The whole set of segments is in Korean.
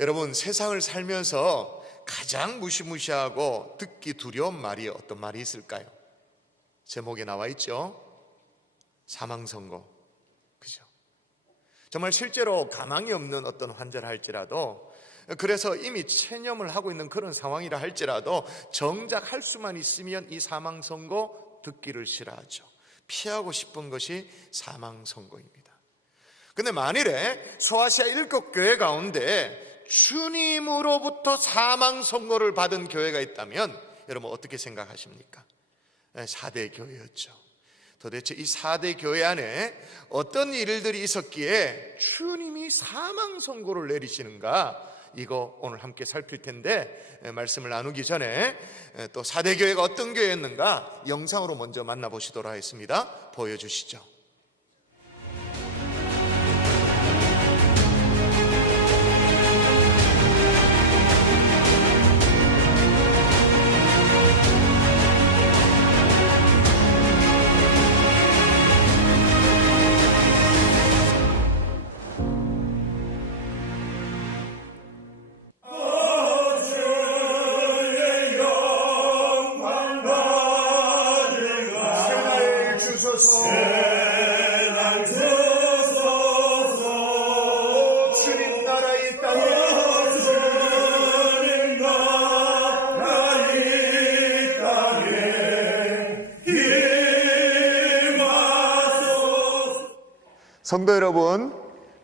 여러분, 세상을 살면서 가장 무시무시하고 듣기 두려운 말이 어떤 말이 있을까요? 제목에 나와 있죠? 사망선고. 그죠? 정말 실제로 가망이 없는 어떤 환자를 할지라도, 그래서 이미 체념을 하고 있는 그런 상황이라 할지라도 정작 할 수만 있으면 이 사망선고 듣기를 싫어하죠. 피하고 싶은 것이 사망선고입니다. 근데 만일에 소아시아 7교회 가운데 주님으로부터 사망선고를 받은 교회가 있다면 여러분 어떻게 생각하십니까? 4대 교회였죠. 도대체 이 4대 교회 안에 어떤 일들이 있었기에 주님이 사망선고를 내리시는가? 이거 오늘 함께 살필 텐데, 말씀을 나누기 전에 또 4대 교회가 어떤 교회였는가 영상으로 먼저 만나보시도록 하겠습니다. 보여주시죠. 성도 여러분,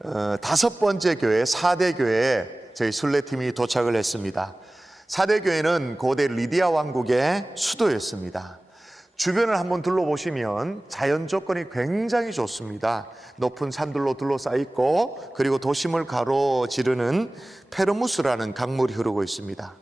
5번째 교회 4대 교회에 저희 순례팀이 도착을 했습니다. 4대 교회는 고대 리디아 왕국의 수도였습니다. 주변을 한번 둘러보시면 자연 조건이 굉장히 좋습니다. 높은 산들로 둘러싸여 있고, 그리고 도심을 가로지르는 페르무스라는 강물이 흐르고 있습니다.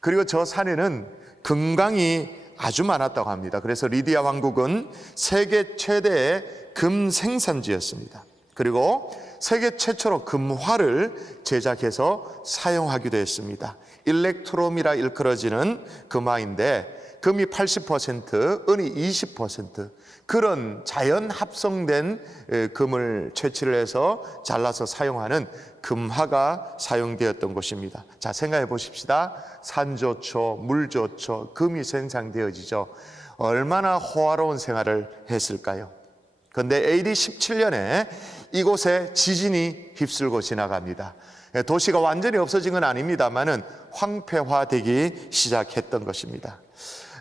그리고 저 산에는 금강이 아주 많았다고 합니다. 그래서 리디아 왕국은 세계 최대의 금 생산지였습니다. 그리고 세계 최초로 금화를 제작해서 사용하기도 했습니다. 일렉트롬이라 일컬어지는 금화인데 금이 80%, 은이 20% 그런 자연 합성된 금을 채취를 해서 잘라서 사용하는 금화가 사용되었던 곳입니다. 자, 생각해 보십시다. 산 좋죠, 물 좋죠, 금이 생산되어지죠. 얼마나 호화로운 생활을 했을까요? 그런데 AD 17년에 이곳에 지진이 휩쓸고 지나갑니다. 도시가 완전히 없어진 건 아닙니다만은 황폐화되기 시작했던 것입니다.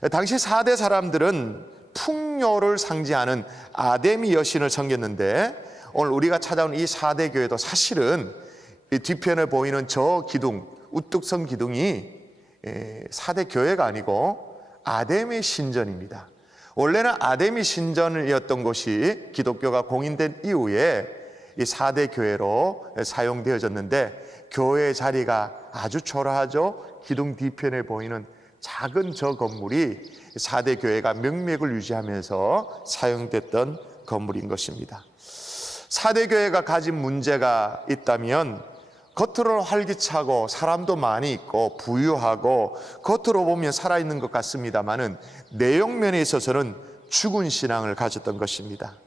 당시 4대 사람들은 풍요를 상징하는 아데미 여신을 섬겼는데, 오늘 우리가 찾아온 이 4대 교회도 사실은 이 뒤편에 보이는 저 기둥, 우뚝 선 기둥이 4대 교회가 아니고 아데미 신전입니다. 원래는 아데미 신전이었던 곳이 기독교가 공인된 이후에 이 4대 교회로 사용되어졌는데, 교회의 자리가 아주 초라하죠. 기둥 뒤편에 보이는 작은 저 건물이 4대 교회가 명맥을 유지하면서 사용됐던 건물인 것입니다. 4대 교회가 가진 문제가 있다면, 겉으로는 활기차고 사람도 많이 있고 부유하고 겉으로 보면 살아있는 것 같습니다만은 내용면에 있어서는 죽은 신앙을 가졌던 것입니다.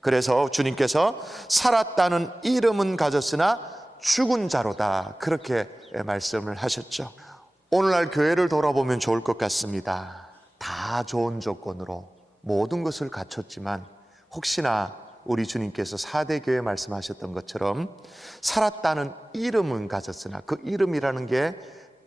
그래서 주님께서 살았다는 이름은 가졌으나 죽은 자로다, 그렇게 말씀을 하셨죠. 오늘날 교회를 돌아보면 좋을 것 같습니다. 다 좋은 조건으로 모든 것을 갖췄지만 혹시나 우리 주님께서 4대 교회 말씀하셨던 것처럼 살았다는 이름은 가졌으나, 그 이름이라는 게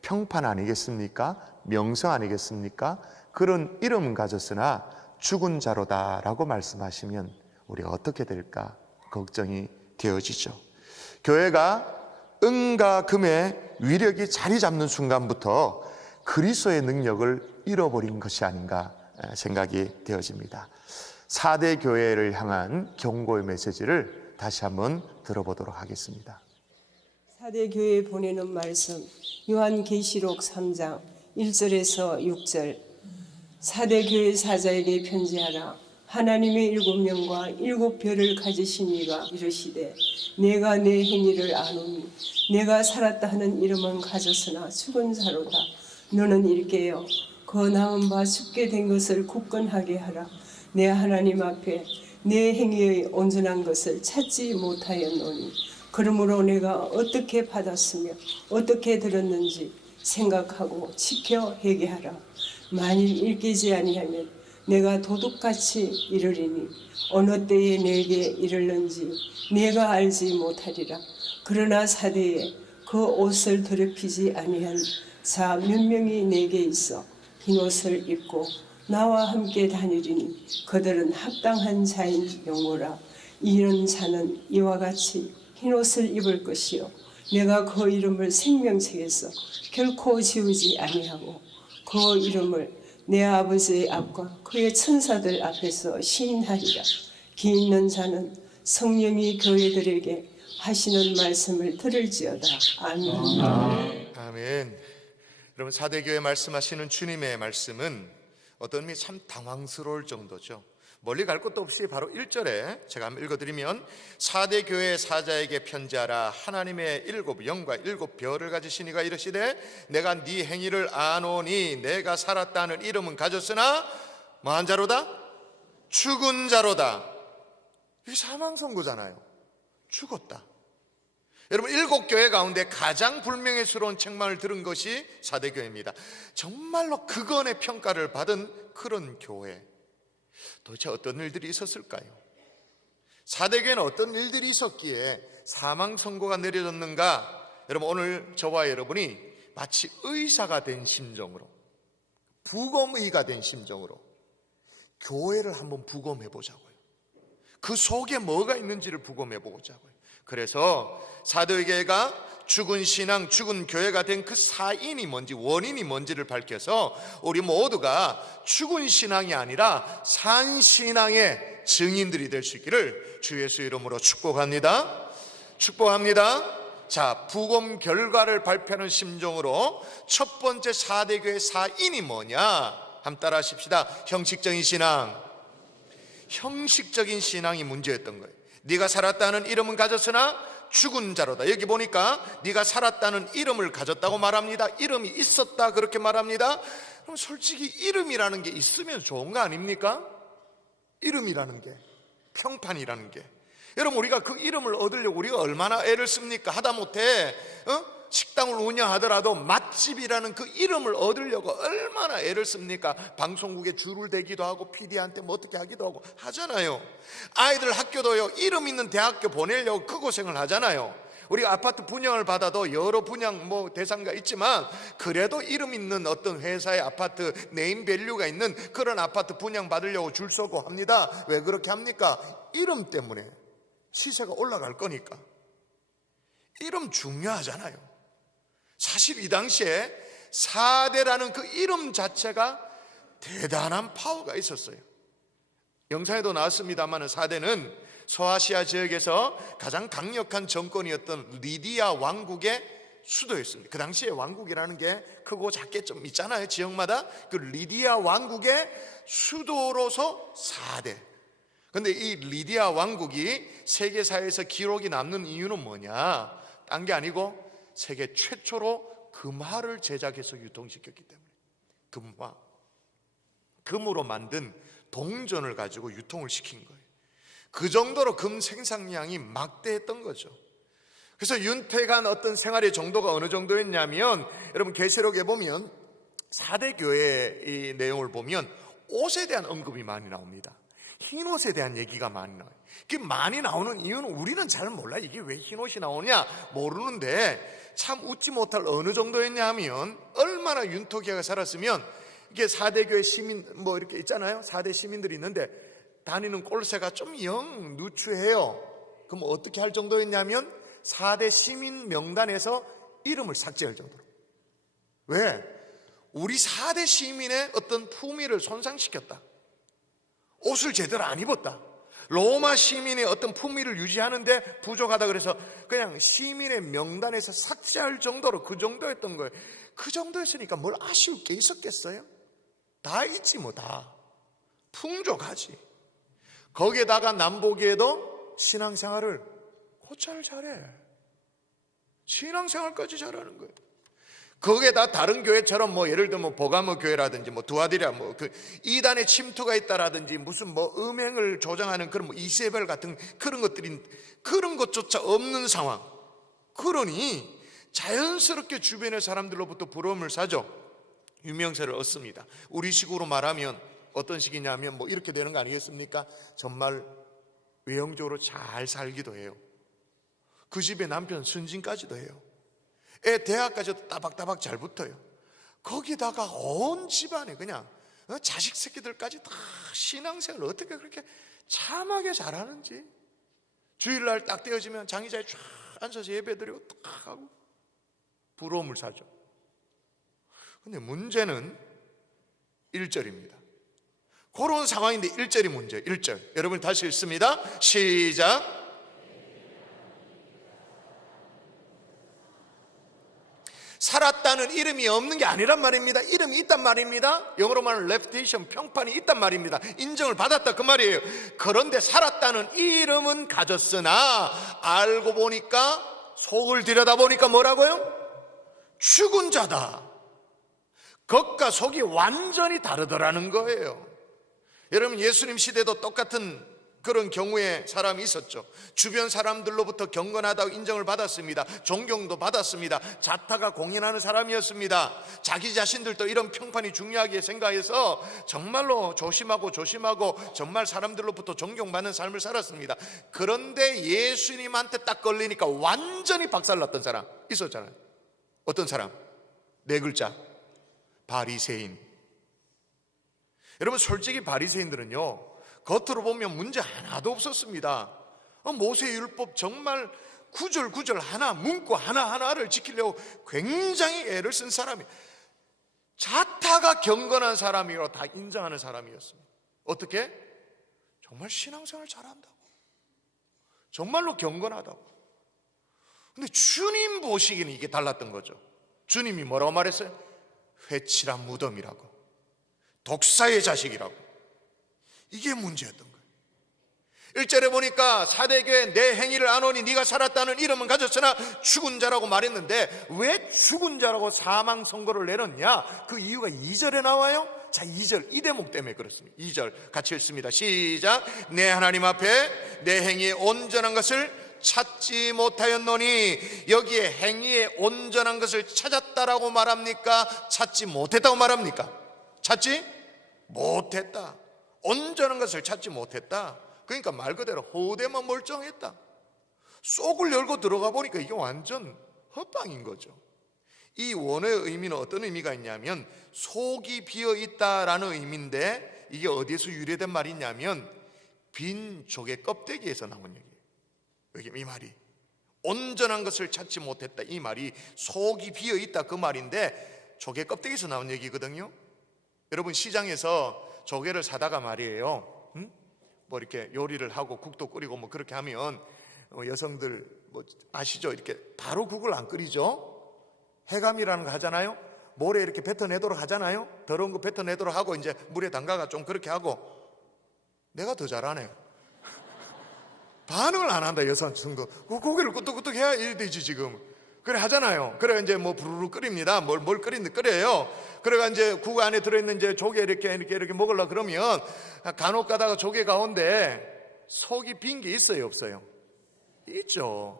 평판 아니겠습니까? 명성 아니겠습니까? 그런 이름은 가졌으나 죽은 자로다라고 말씀하시면 우리가 어떻게 될까 걱정이 되어지죠. 교회가 은과 금의 위력이 자리 잡는 순간부터 그리스도의 능력을 잃어버린 것이 아닌가 생각이 되어집니다. 4대 교회를 향한 경고의 메시지를 다시 한번 들어보도록 하겠습니다. 4대 교회에 보내는 말씀, 요한계시록 3장 1절에서 6절. 4대 교회 사자에게 편지하라. 하나님의 7명과 7별을 가지신 이가 이르시되, 내가 내 행위를 아노니 내가 살았다 하는 이름은 가졌으나 죽은 자로다. 너는 일깨어 거나은 바 죽게 된 것을 굳건하게 하라. 내 하나님 앞에 내 행위의 온전한 것을 찾지 못하였노니 그러므로 내가 어떻게 받았으며 어떻게 들었는지 생각하고 지켜 회개하라. 만일 일깨지 아니하면 내가 도둑같이 이르리니 어느 때에 내게 이르는지 내가 알지 못하리라. 그러나 사대에 그 옷을 더럽히지 아니한 자 몇 명이 내게 있어 흰 옷을 입고 나와 함께 다니리니 그들은 합당한 자인 영호라. 이런 자는 이와 같이 흰 옷을 입을 것이요 내가 그 이름을 생명책에서 결코 지우지 아니하고 그 이름을 내 아버지의 앞과 그의 천사들 앞에서 시인하리라. 기 있는 자는 성령이 교회들에게 하시는 말씀을 들을지어다. 아멘. 아멘. 여러분, 사대교회 말씀하시는 주님의 말씀은 어떤 의미 참 당황스러울 정도죠. 멀리 갈 것도 없이 바로 1절에 제가 한번 읽어드리면, 사대교회 사자에게 편지하라. 하나님의 7 영과 7 별을 가지신 이가 이르시되 내가 네 행위를 아노니 내가 살았다는 이름은 가졌으나 뭐한 자로다? 죽은 자로다. 이게 사망 선고잖아요. 죽었다. 여러분, 7 교회 가운데 가장 불명예스러운 책망을 들은 것이 사대교회입니다. 정말로 극언의 평가를 받은 그런 교회. 도대체 어떤 일들이 있었을까요? 사대교회는 어떤 일들이 있었기에 사망 선고가 내려졌는가? 여러분, 오늘 저와 여러분이 마치 의사가 된 심정으로, 부검의가 된 심정으로 교회를 한번 부검해 보자고요. 그 속에 뭐가 있는지를 부검해 보자고요. 그래서 사대교회가 죽은 신앙, 죽은 교회가 된 그 사인이 뭔지, 원인이 뭔지를 밝혀서 우리 모두가 죽은 신앙이 아니라 산 신앙의 증인들이 될 수 있기를 주 예수 이름으로 축복합니다. 축복합니다. 자, 부검 결과를 발표하는 심정으로 첫 번째 사대교회 사인이 뭐냐? 한번 따라 하십시다. 형식적인 신앙. 형식적인 신앙이 문제였던 거예요. 네가 살았다는 이름은 가졌으나 죽은 자로다. 여기 보니까 네가 살았다는 이름을 가졌다고 말합니다. 이름이 있었다 그렇게 말합니다. 그럼 솔직히 이름이라는 게 있으면 좋은 거 아닙니까? 이름이라는 게, 평판이라는 게. 여러분, 우리가 그 이름을 얻으려고 우리가 얼마나 애를 씁니까? 하다못해 식당을 운영하더라도 맛집이라는 그 이름을 얻으려고 얼마나 애를 씁니까? 방송국에 줄을 대기도 하고 PD한테 뭐 어떻게 하기도 하고 하잖아요. 아이들 학교도요, 이름 있는 대학교 보내려고 그 고생을 하잖아요. 우리가 아파트 분양을 받아도 여러 분양 대상가 있지만 그래도 이름 있는 어떤 회사의 아파트, 네임밸류가 있는 그런 아파트 분양 받으려고 줄 서고 합니다. 왜 그렇게 합니까? 이름 때문에. 시세가 올라갈 거니까. 이름 중요하잖아요. 사실 이 당시에 사대라는 그 이름 자체가 대단한 파워가 있었어요. 영상에도 나왔습니다만 사대는 서아시아 지역에서 가장 강력한 정권이었던 리디아 왕국의 수도였습니다. 그 당시에 왕국이라는 게 크고 작게 좀 있잖아요. 지역마다. 그 리디아 왕국의 수도로서 사대. 그런데 이 리디아 왕국이 세계사에서 기록이 남는 이유는 뭐냐? 딴 게 아니고 세계 최초로 금화를 제작해서 유통시켰기 때문에. 금화, 금으로 만든 동전을 가지고 유통을 시킨 거예요. 그 정도로 금 생산량이 막대했던 거죠. 그래서 윤택한 어떤 생활의 정도가 어느 정도였냐면, 여러분 계시록에 보면 4대 교회의 내용을 보면 옷에 대한 언급이 많이 나옵니다. 흰 옷에 대한 얘기가 많이 나와요. 그 많이 나오는 이유는 우리는 잘 몰라요. 이게 왜 흰 옷이 나오냐 모르는데, 참 웃지 못할 어느 정도였냐 하면, 얼마나 윤토기아가 살았으면, 이게 4대 교회 시민 이렇게 있잖아요. 4대 시민들이 있는데 다니는 꼴새가 좀 영 누추해요. 그럼 어떻게 할 정도였냐면 4대 시민 명단에서 이름을 삭제할 정도로. 왜? 우리 4대 시민의 어떤 품위를 손상시켰다. 옷을 제대로 안 입었다. 로마 시민의 어떤 품위를 유지하는데 부족하다 그래서 그냥 시민의 명단에서 삭제할 정도로, 그 정도였던 거예요. 그 정도였으니까 뭘 아쉬울 게 있었겠어요? 다 있지 뭐. 다 풍족하지. 거기에다가 남보기에도 신앙생활을 고찰 잘해. 신앙생활까지 잘하는 거예요. 거기에다 다른 교회처럼 뭐 예를 들면 보가모 교회라든지 뭐 두아디라 뭐 그 이단의 침투가 있다라든지 무슨 뭐 음행을 조장하는 그런 뭐 이세벨 같은 그런 것들이 그런 것조차 없는 상황. 그러니 자연스럽게 주변의 사람들로부터 부러움을 사죠. 유명세를 얻습니다. 우리식으로 말하면 어떤 식이냐면 뭐 이렇게 되는 거 아니겠습니까? 정말 외형적으로 잘 살기도 해요. 그 집에 남편 순진까지도 해요. 애 대학까지도 따박따박 잘 붙어요. 거기다가 온 집안에 그냥 자식 새끼들까지 다 신앙생활을 어떻게 그렇게 참하게 잘하는지. 주일날 딱 떼어지면 장의자에 쫙 앉아서 예배드리고 딱 하고 부러움을 사죠. 근데 문제는 1절입니다. 그런 상황인데 1절이 문제예요. 1절 여러분 다시 읽습니다. 시작. 살았다는 이름이 없는 게 아니란 말입니다. 이름이 있단 말입니다. 영어로 말하면 레퓨테이션, 평판이 있단 말입니다. 인정을 받았다 그 말이에요. 그런데 살았다는 이름은 가졌으나 알고 보니까 속을 들여다보니까 뭐라고요? 죽은 자다. 겉과 속이 완전히 다르더라는 거예요. 여러분 예수님 시대도 똑같은 그런 경우에 사람이 있었죠. 주변 사람들로부터 경건하다고 인정을 받았습니다. 존경도 받았습니다. 자타가 공인하는 사람이었습니다. 자기 자신들도 이런 평판이 중요하게 생각해서 정말로 조심하고 정말 사람들로부터 존경받는 삶을 살았습니다. 그런데 예수님한테 딱 걸리니까 완전히 박살났던 사람 있었잖아요. 어떤 사람? 4글자 바리새인. 여러분 솔직히 바리새인들은요 겉으로 보면 문제 하나도 없었습니다. 모세율법 정말 구절 하나 문구 하나하나를 지키려고 굉장히 애를 쓴 사람이, 자타가 경건한 사람이라고 다 인정하는 사람이었습니다. 어떻게? 정말 신앙생활 잘한다고, 정말로 경건하다고. 근데 주님 보시기에는 이게 달랐던 거죠. 주님이 뭐라고 말했어요? 회칠한 무덤이라고, 독사의 자식이라고. 이게 문제였던 거예요. 1절에 보니까 사대교회 내 행위를 아노니 네가 살았다는 이름은 가졌으나 죽은 자라고 말했는데 왜 죽은 자라고 사망 선고를 내렸냐? 그 이유가 2절에 나와요. 자, 2절 이 대목 때문에 그렇습니다. 2절 같이 읽습니다. 시작. 내 하나님 앞에 내 행위의 온전한 것을 찾지 못하였노니, 여기에 행위의 온전한 것을 찾았다라고 말합니까? 찾지 못했다고 말합니까? 찾지 못했다. 온전한 것을 찾지 못했다. 그러니까 말 그대로 호대만 멀쩡했다. 속을 열고 들어가 보니까 이게 완전 헛방인 거죠. 이 원어의 의미는 어떤 의미가 있냐면 속이 비어있다라는 의미인데, 이게 어디에서 유래된 말이냐면 빈 조개 껍데기에서 나온 얘기예요. 여기 이 말이 온전한 것을 찾지 못했다, 이 말이 속이 비어있다 그 말인데 조개 껍데기에서 나온 얘기거든요. 여러분 시장에서 조개를 사다가 말이에요, 뭐 이렇게 요리를 하고 국도 끓이고 뭐 그렇게 하면 여성들 뭐 아시죠? 이렇게 바로 국을 안 끓이죠. 해감이라는 거 하잖아요. 모래 이렇게 뱉어내도록 하잖아요. 더러운 거 뱉어내도록 하고 이제 물에 담가가 좀 그렇게 하고. 내가 더 잘하네. 반응을 안 한다, 여성도. 고기를 끄떡끄떡 해야 일 되지 지금. 그래 하잖아요. 그래 이제 뭐 부르르 끓입니다. 뭘 끓이는데 끓여요. 그래가 이제 국 안에 들어있는 이제 조개 이렇게 먹으려고 그러면 간혹 가다가 조개 가운데 속이 빈 게 있어요, 없어요? 있죠.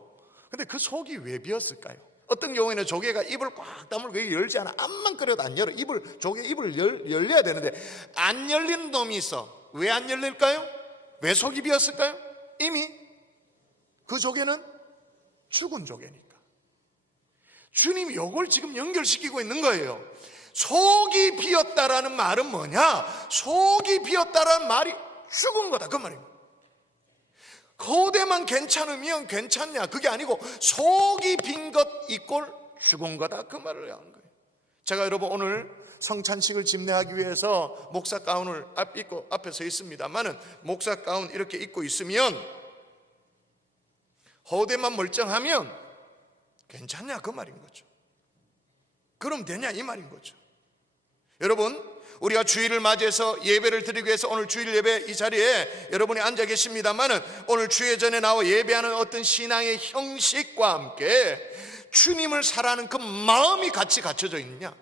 근데 그 속이 왜 비었을까요? 어떤 경우에는 조개가 입을 꽉 다물고 열지 않아. 암만 끓여도 안 열어. 조개 입을 열려야 되는데 안 열리는 놈이 있어. 왜 안 열릴까요? 왜 속이 비었을까요? 이미 그 조개는 죽은 조개니까. 주님이 이걸 지금 연결시키고 있는 거예요. 속이 비었다라는 말은 뭐냐? 속이 비었다라는 말이 죽은 거다 그 말입니다. 거대만 괜찮으면 괜찮냐? 그게 아니고 속이 빈 것 이꼴 죽은 거다 그 말을 하는 거예요. 제가 여러분 오늘 성찬식을 집례하기 위해서 목사 가운을 입고 앞에 서 있습니다만은 목사 가운 이렇게 입고 있으면 허대만 멀쩡하면 괜찮냐 그 말인 거죠. 그럼 되냐 이 말인 거죠. 여러분 우리가 주일을 맞이해서 예배를 드리기 위해서 오늘 주일 예배 이 자리에 여러분이 앉아 계십니다만은 오늘 주일 전에 나와 예배하는 어떤 신앙의 형식과 함께 주님을 사랑하는 그 마음이 같이 갖춰져 있느냐?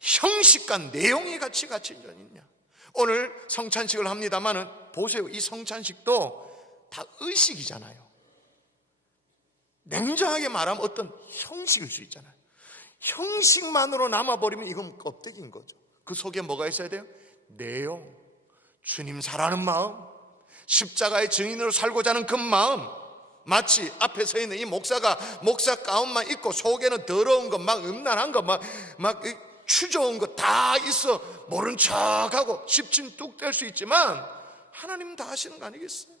형식과 내용이 같이 갖춰져 있느냐? 오늘 성찬식을 합니다마는 보세요. 이 성찬식도 다 의식이잖아요. 냉정하게 말하면 어떤 형식일 수 있잖아요. 형식만으로 남아버리면 이건 껍데기인 거죠. 그 속에 뭐가 있어야 돼요? 내용, 주님 사랑하는 마음, 십자가의 증인으로 살고자 하는 그 마음. 마치 앞에 서 있는 이 목사가 목사 가운만 입고 속에는 더러운 것, 막 음란한 것, 막 추저온 것 다 있어 모른 척하고 십진 뚝 뗄 수 있지만 하나님은 다 하시는 거 아니겠어요?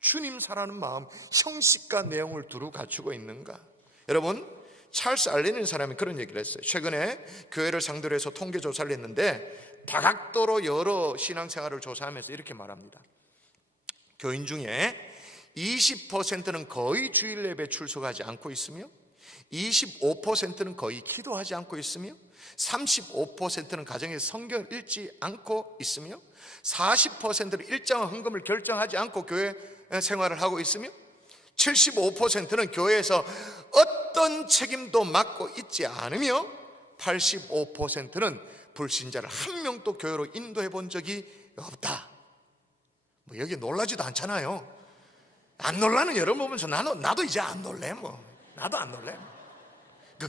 주님 사랑하는 마음, 형식과 내용을 두루 갖추고 있는가? 여러분, 찰스 알렌이라는 사람이 그런 얘기를 했어요. 최근에 교회를 상대로 해서 통계 조사를 했는데 다각도로 여러 신앙생활을 조사하면서 이렇게 말합니다. 교인 중에 20%는 거의 주일 예배 출석하지 않고 있으며 25%는 거의 기도하지 않고 있으며 35%는 가정에서 성경을 읽지 않고 있으며 40%는 일정한 헌금을 결정하지 않고 교회 생활을 하고 있으며 75%는 교회에서 어떤 책임도 맡고 있지 않으며 85%는 불신자를 한 명도 교회로 인도해 본 적이 없다. 뭐 여기 놀라지도 않잖아요. 안 놀라는 여러분 보면서 나도 이제 안 놀래. 나도 안 놀래.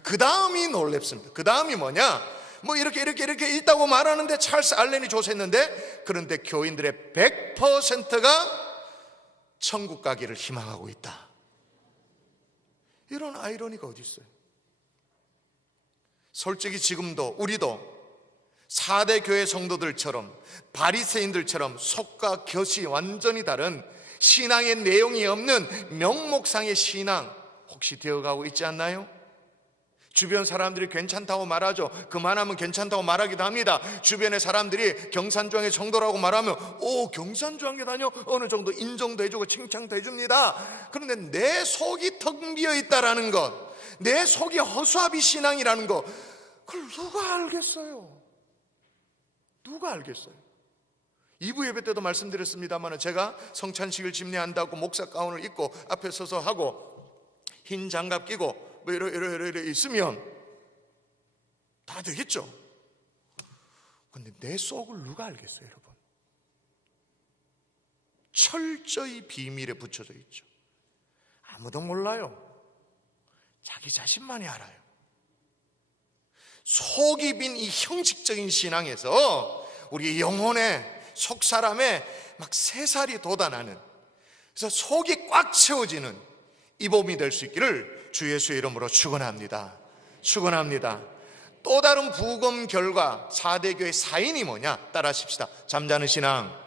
그 다음이 놀랍습니다. 그 다음이 뭐냐? 뭐 이렇게 있다고 말하는데 찰스 알렌이 조사했는데 그런데 교인들의 100%가 천국 가기를 희망하고 있다. 이런 아이러니가 어디 있어요? 솔직히 지금도 우리도 4대 교회 성도들처럼 바리새인들처럼 속과 겉이 완전히 다른 신앙의 내용이 없는 명목상의 신앙 혹시 되어가고 있지 않나요? 주변 사람들이 괜찮다고 말하죠. 그만하면 괜찮다고 말하기도 합니다. 주변의 사람들이 경산중앙의 성도라고 말하면 경산중앙에 다녀 어느 정도 인정도 해주고 칭찬도 해줍니다. 그런데 내 속이 텅 비어 있다라는 것, 내 속이 허수아비 신앙이라는 것, 그걸 누가 알겠어요? 누가 알겠어요? 2부 예배 때도 말씀드렸습니다만 제가 성찬식을 집례한다고 목사 가운을 입고 앞에 서서 하고 흰 장갑 끼고 뭐 이러 있으면 다 되겠죠. 근데 내 속을 누가 알겠어요, 여러분? 철저히 비밀에 붙여져 있죠. 아무도 몰라요. 자기 자신만이 알아요. 속이 빈 이 형식적인 신앙에서 우리 영혼의 속 사람의 막 새살이 돋아나는, 그래서 속이 꽉 채워지는 이 봄이 될 수 있기를 주 예수의 이름으로 축원합니다. 축원합니다. 또 다른 부검 결과 4대 교회 사인이 뭐냐? 따라하십시다. 잠자는 신앙.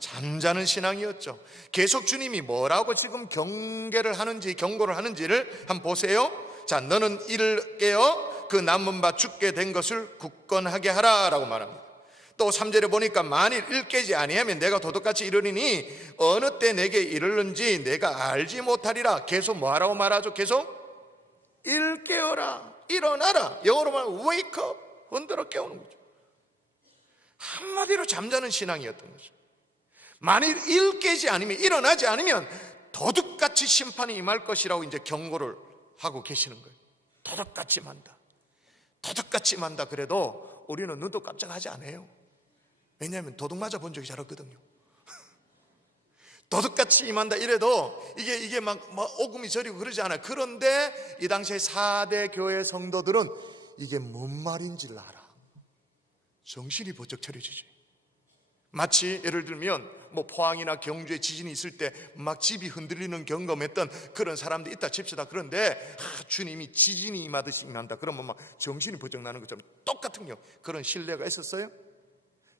잠자는 신앙이었죠. 계속 주님이 뭐라고 지금 경고를 하는지를 한번 보세요. 자, 너는 이를 깨어 그 남은 바 죽게 된 것을 굳건하게 하라 라고 말합니다. 또 3절에 보니까 만일 일 깨지 아니하면 내가 도둑같이 이르리니 어느 때 내게 이르는지 내가 알지 못하리라. 계속 뭐하라고 말하죠? 계속 일 깨어라, 일어나라. 영어로 말하면 wake up, 흔들어 깨우는 거죠. 한마디로 잠자는 신앙이었던 거죠. 만일 일 깨지 않으면, 일어나지 않으면 도둑같이 심판이 임할 것이라고 이제 경고를 하고 계시는 거예요. 도둑같이 만다, 도둑같이 만다. 그래도 우리는 눈도 깜짝하지 않아요. 왜냐하면 도둑 맞아 본 적이 잘 없거든요. 도둑같이 임한다 이래도 이게 막 오금이 저리고 그러지 않아요. 그런데 이 당시에 4대 교회 성도들은 이게 뭔 말인지를 알아. 정신이 번쩍 차려지지. 마치 예를 들면 뭐 포항이나 경주에 지진이 있을 때 막 집이 흔들리는 경험했던 그런 사람도 있다 칩시다. 그런데 주님이 지진이 임하듯이 임한다 그러면 막 정신이 번쩍 나는 것처럼 똑같은 그런 신뢰가 있었어요.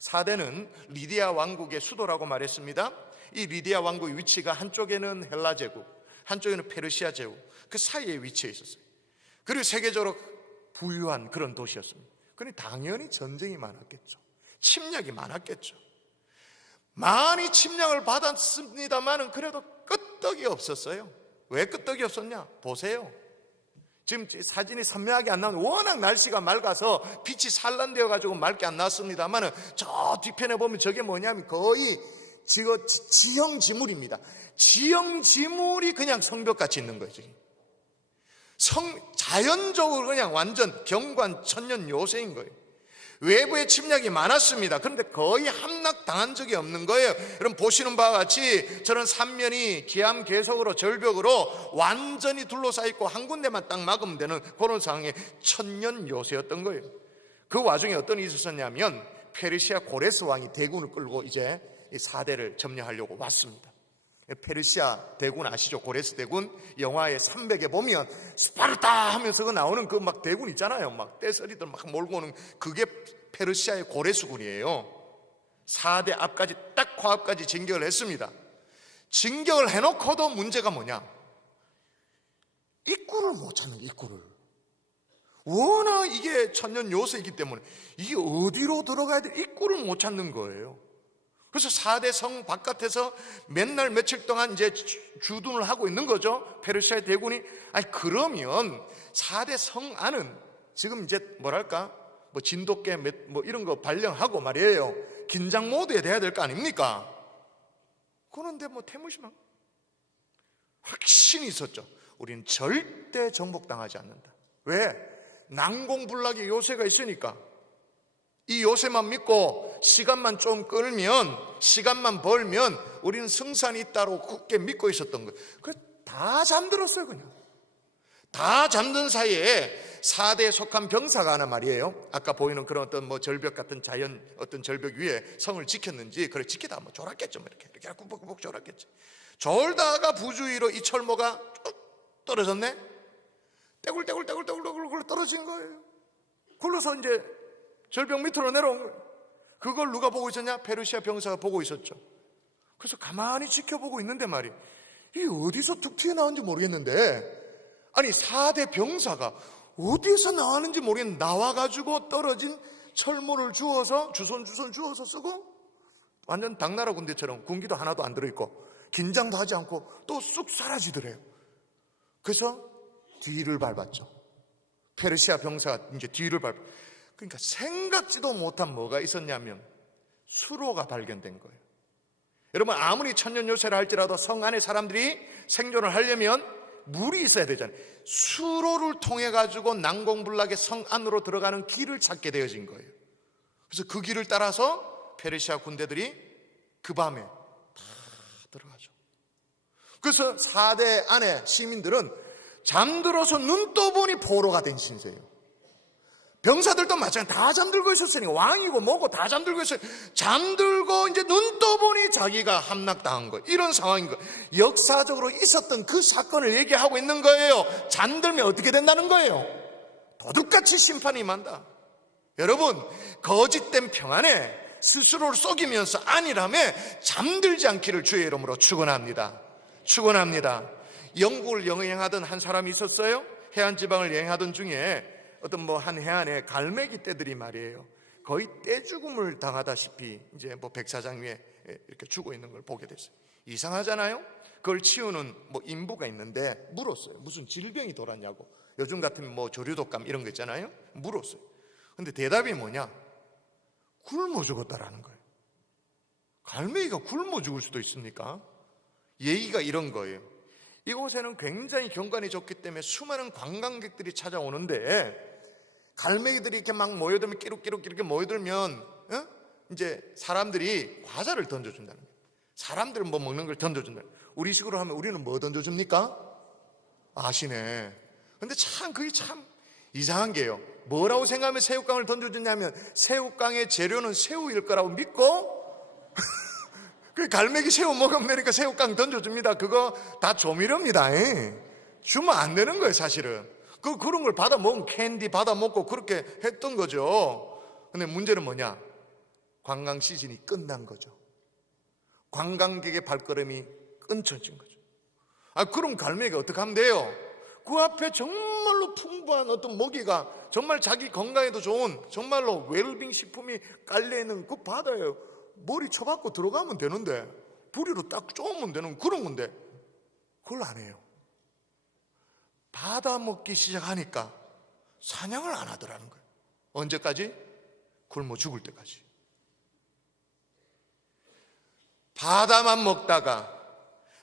4대는 리디아 왕국의 수도라고 말했습니다. 이 리디아 왕국의 위치가 한쪽에는 헬라 제국, 한쪽에는 페르시아 제국, 그 사이에 위치해 있었어요. 그리고 세계적으로 부유한 그런 도시였습니다. 그러니 당연히 전쟁이 많았겠죠. 침략이 많았겠죠. 많이 침략을 받았습니다만은 그래도 끄떡이 없었어요. 왜 끄떡이 없었냐? 보세요. 지금 사진이 선명하게 안 나오는, 워낙 날씨가 맑아서 빛이 산란되어 가지고 맑게 안 나왔습니다만은 저 뒤편에 보면 저게 뭐냐면 거의 지형 지물입니다. 지형 지물이 그냥 성벽같이 있는 거예요. 자연적으로 그냥 완전 경관 천년 요새인 거예요. 외부의 침략이 많았습니다. 그런데 거의 함락당한 적이 없는 거예요. 여러분 보시는 바와 같이 저런 삼면이 기암괴석으로 절벽으로 완전히 둘러싸있고 한 군데만 딱 막으면 되는 그런 상황의 천년 요새였던 거예요. 그 와중에 어떤 일이 있었냐면 페르시아 고레스 왕이 대군을 끌고 이제 이 사대를 점령하려고 왔습니다. 페르시아 대군 아시죠? 고레스 대군. 영화의 300에 보면 스파르타 하면서 그 나오는 그 막 대군 있잖아요. 막 떼서리들 막 몰고 오는 그게 페르시아의 고레스군이에요. 4대 앞까지 딱 코앞까지 진격을 했습니다. 진격을 해놓고도 문제가 뭐냐? 입구를 못 찾는 입구를. 워낙 이게 천년 요새이기 때문에 이게 어디로 들어가야 돼? 입구를 못 찾는 거예요. 그래서 4대 성 바깥에서 맨날 며칠 동안 이제 주둔을 하고 있는 거죠. 페르시아의 대군이. 아니, 그러면 4대 성 안은 지금 이제 뭐랄까? 뭐 진돗개 뭐 이런 거 발령하고 말이에요. 긴장 모드에 돼야 될 거 아닙니까? 그런데 뭐 태무시만 확신이 있었죠. 우리는 절대 정복당하지 않는다. 왜? 난공불락의 요새가 있으니까. 이 요새만 믿고 시간만 좀 끌면, 시간만 벌면 우리는 승산이 있다고 굳게 믿고 있었던 거예요. 그래서 다 잠들었어요. 그냥 다 잠든 사이에 4대에 속한 병사가 하나 말이에요. 아까 보이는 그런 어떤 뭐 절벽 같은 자연 어떤 절벽 위에 성을 지켰는지, 그래 지키다 뭐 졸았겠죠. 이렇게 꾹꾹꾹 졸았겠지. 졸다가 부주의로 이 철모가 쭉 떨어졌네. 떼굴떼굴 떨어진 거예요. 굴러서 이제 절벽 밑으로 내려온 거예요. 그걸 누가 보고 있었냐? 페르시아 병사가 보고 있었죠. 그래서 가만히 지켜보고 있는데 말이에요. 이게 어디서 툭 튀어나온지 모르겠는데, 아니 4대 병사가 어디에서 나왔는지 모르겠는데 나와가지고 떨어진 철모를 주워서 주손 주워서 쓰고, 완전 당나라 군대처럼 군기도 하나도 안 들어있고 긴장도 하지 않고 또 쑥 사라지더래요. 그래서 뒤를 밟았죠. 페르시아 병사가 이제 뒤를 그러니까 생각지도 못한 뭐가 있었냐면 수로가 발견된 거예요. 여러분, 아무리 천년 요새를 할지라도 성 안에 사람들이 생존을 하려면 물이 있어야 되잖아요. 수로를 통해 가지고 난공불락의 성 안으로 들어가는 길을 찾게 되어진 거예요. 그래서 그 길을 따라서 페르시아 군대들이 그 밤에 다 들어가죠. 그래서 4대 안에 시민들은 잠들어서 눈 떠보니 포로가 된 신세예요. 병사들도 마찬가지, 다 잠들고 있었으니 왕이고 뭐고 다 잠들고 있어요. 잠들고 이제 눈 떠보니 자기가 함락당한 거예요. 이런 상황인 거예요. 역사적으로 있었던 그 사건을 얘기하고 있는 거예요. 잠들면 어떻게 된다는 거예요? 도둑같이 심판이 임한다. 여러분, 거짓된 평안에 스스로를 속이면서 아니라며 잠들지 않기를 주의 이름으로 축원합니다. 축원합니다. 영국을 여행하던 한 사람이 있었어요. 해안 지방을 여행하던 중에 어떤 뭐 한 해안에 갈매기 떼들이 말이에요, 거의 떼죽음을 당하다시피 이제 뭐 백사장 위에 이렇게 죽어 있는 걸 보게 됐어요. 이상하잖아요. 그걸 치우는 뭐 인부가 있는데 물었어요. 무슨 질병이 돌았냐고. 요즘 같으면 뭐 조류독감 이런 거 있잖아요. 물었어요. 근데 대답이 뭐냐? 굶어 죽었다라는 거예요. 갈매기가 굶어 죽을 수도 있습니까? 얘기가 이런 거예요. 이곳에는 굉장히 경관이 좋기 때문에 수많은 관광객들이 찾아오는데, 갈매기들이 이렇게 막 모여들면, 끼룩끼룩 이렇게 모여들면 이제 사람들이 과자를 던져준다는 거예요. 사람들은 뭐 먹는 걸 던져준다. 우리식으로 하면 우리는 뭐 던져줍니까? 아시네. 근데 참 그게 참 이상한 게요. 뭐라고 생각하면 새우깡을 던져주냐면 새우깡의 재료는 새우일 거라고 믿고 그 갈매기 새우 먹으면 되니까 새우깡 던져줍니다. 그거 다 조미료입니다. 주면 안 되는 거예요, 사실은. 그런 걸 받아 먹으면 캔디 받아 먹고 그렇게 했던 거죠. 근데 문제는 뭐냐? 관광 시즌이 끝난 거죠. 관광객의 발걸음이 끊쳐진 거죠. 그럼 갈매기가 어떻게 하면 돼요? 그 앞에 정말로 풍부한 어떤 먹이가, 정말 자기 건강에도 좋은 정말로 웰빙 식품이 깔려있는 그 바다에 머리 쳐박고 들어가면 되는데, 부리로 딱 쪼으면 되는 그런 건데 그걸 안 해요. 받아 먹기 시작하니까 사냥을 안 하더라는 거예요. 언제까지? 굶어 죽을 때까지. 바다만 먹다가,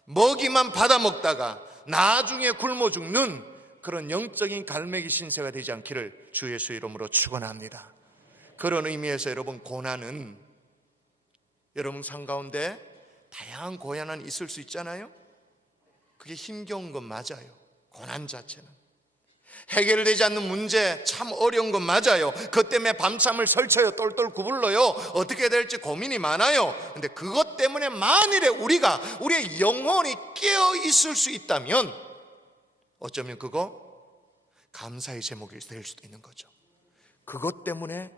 먹이만 받아 먹다가 나중에 굶어 죽는 그런 영적인 갈매기 신세가 되지 않기를 주 예수 이름으로 축원합니다. 그런 의미에서 여러분, 고난은 여러분 삶 가운데 다양한 고난은 있을 수 있잖아요. 그게 힘겨운 건 맞아요. 고난 자체는 해결되지 않는 문제, 참 어려운 건 맞아요. 그것 때문에 밤잠을 설쳐요. 똘똘 구불러요. 어떻게 될지 고민이 많아요. 근데 그것 때문에 만일에 우리의 영혼이 깨어 있을 수 있다면 어쩌면 그거 감사의 제목이 될 수도 있는 거죠. 그것 때문에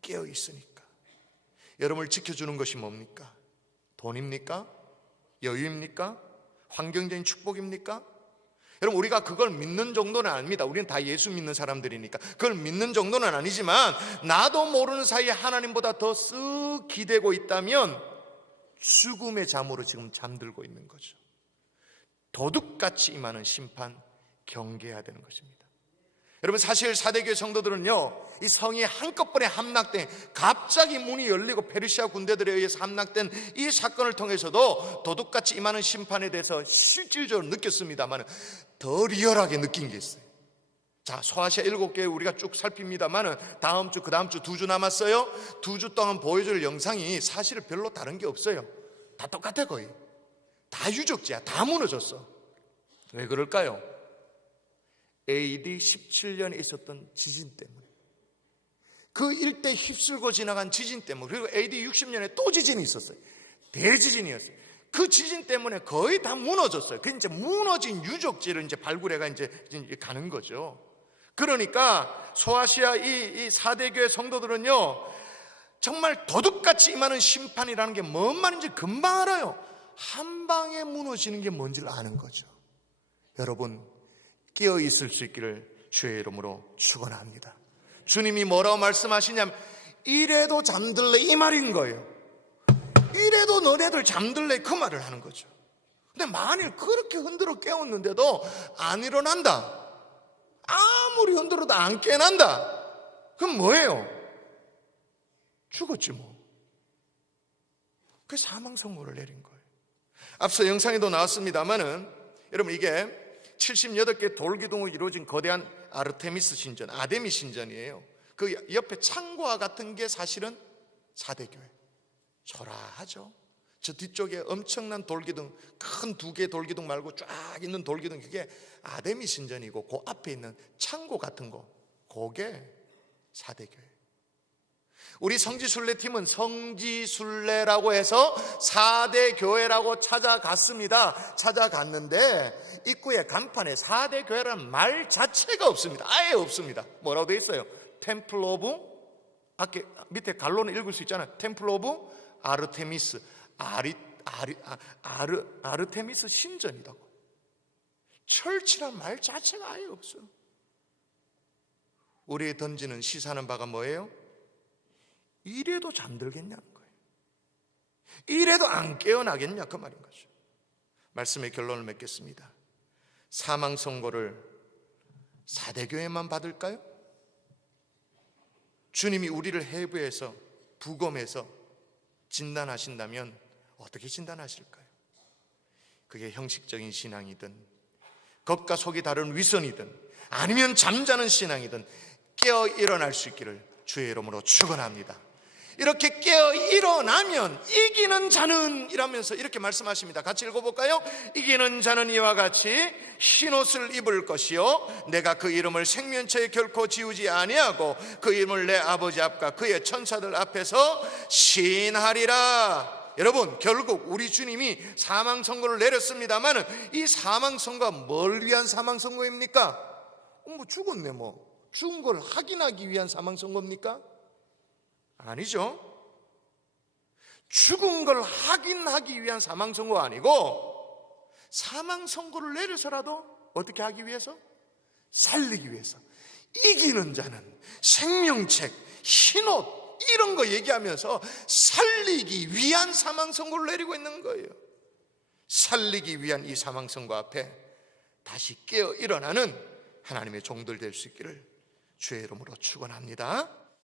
깨어 있으니까. 여러분을 지켜주는 것이 뭡니까? 돈입니까? 여유입니까? 환경적인 축복입니까? 여러분, 우리가 그걸 믿는 정도는 아닙니다. 우리는 다 예수 믿는 사람들이니까 그걸 믿는 정도는 아니지만, 나도 모르는 사이에 하나님보다 더 쓱 기대고 있다면 죽음의 잠으로 지금 잠들고 있는 거죠. 도둑같이 임하는 심판 경계해야 되는 것입니다. 여러분, 사실 사대교회 성도들은요, 이 성이 한꺼번에 함락된, 갑자기 문이 열리고 페르시아 군대들에 의해서 함락된 이 사건을 통해서도 도둑같이 임하는 심판에 대해서 실질적으로 느꼈습니다만 더 리얼하게 느낀 게 있어요. 자, 소아시아 7교회 우리가 쭉 살핍니다만 다음 주, 그 다음 주 2주 남았어요. 2주 동안 보여줄 영상이 사실은 별로 다른 게 없어요. 다 똑같아. 거의 다 유적지야. 다 무너졌어. 왜 그럴까요? AD 17년에 있었던 지진 때문에, 그 일대 휩쓸고 지나간 지진 때문에, 그리고 AD 60년에 또 지진이 있었어요. 대지진이었어요. 그 지진 때문에 거의 다 무너졌어요. 그 이제 무너진 유적지를 이제 발굴해가 이제 가는 거죠. 그러니까 소아시아 이 사대교회 성도들은요, 정말 도둑같이 임하는 심판이라는 게 뭔 말인지 금방 알아요. 한 방에 무너지는 게 뭔지를 아는 거죠. 여러분, 깨어 있을 수 있기를 주의 이름으로 축원합니다. 주님이 뭐라고 말씀하시냐면, 이래도 잠들래, 이 말인 거예요. 이래도 너네들 잠들래, 그 말을 하는 거죠. 근데 만일 그렇게 흔들어 깨웠는데도 안 일어난다, 아무리 흔들어도 안 깨난다, 그럼 뭐예요? 죽었지 뭐. 그 사망 선고를 내린 거예요. 앞서 영상에도 나왔습니다만은, 여러분, 이게 78개 돌기둥으로 이루어진 거대한 아르테미스 신전, 아데미 신전이에요. 그 옆에 창고와 같은 게 사실은 사대교회. 초라하죠. 저 뒤쪽에 엄청난 돌기둥, 큰 2개 돌기둥 말고 쫙 있는 돌기둥, 그게 아데미 신전이고, 그 앞에 있는 창고 같은 거, 그게 사대교회. 우리 성지순례팀은 성지순례라고 해서 4대 교회라고 찾아갔습니다. 찾아갔는데 입구에 간판에 4대 교회라는 말 자체가 없습니다. 아예 없습니다. 뭐라고 되어 있어요? 템플 오브, 밑에 갈로는 읽을 수 있잖아요. 템플 오브 아르테미스, 아르테미스 신전이라고. 철치란 말 자체가 아예 없어요. 우리에 던지는 시사하는 바가 뭐예요? 이래도 잠들겠냐는 거예요. 이래도 안 깨어나겠냐, 그 말인 거죠. 말씀의 결론을 맺겠습니다. 사망 선고를 사대교회만 받을까요? 주님이 우리를 해부해서 부검해서 진단하신다면 어떻게 진단하실까요? 그게 형식적인 신앙이든 겉과 속이 다른 위선이든 아니면 잠자는 신앙이든 깨어 일어날 수 있기를 주의 이름으로 축원합니다. 이렇게 깨어 일어나면 이기는 자는, 이라면서 이렇게 말씀하십니다. 같이 읽어볼까요? 이기는 자는 이와 같이 흰옷을 입을 것이요 내가 그 이름을 생명체에 결코 지우지 아니하고 그 이름을 내 아버지 앞과 그의 천사들 앞에서 시인하리라. 여러분, 결국 우리 주님이 사망 선고를 내렸습니다만 이 사망 선고가 뭘 위한 사망 선고입니까? 뭐 죽었네, 뭐 죽은 걸 확인하기 위한 사망 선고입니까? 아니죠. 죽은 걸 확인하기 위한 사망 선고가 아니고, 사망 선고를 내려서라도 어떻게 하기 위해서? 살리기 위해서. 이기는 자는 생명책, 흰옷, 이런 거 얘기하면서 살리기 위한 사망 선고를 내리고 있는 거예요. 살리기 위한 이 사망 선고 앞에 다시 깨어 일어나는 하나님의 종들 될 수 있기를 주의 이름으로 축원합니다.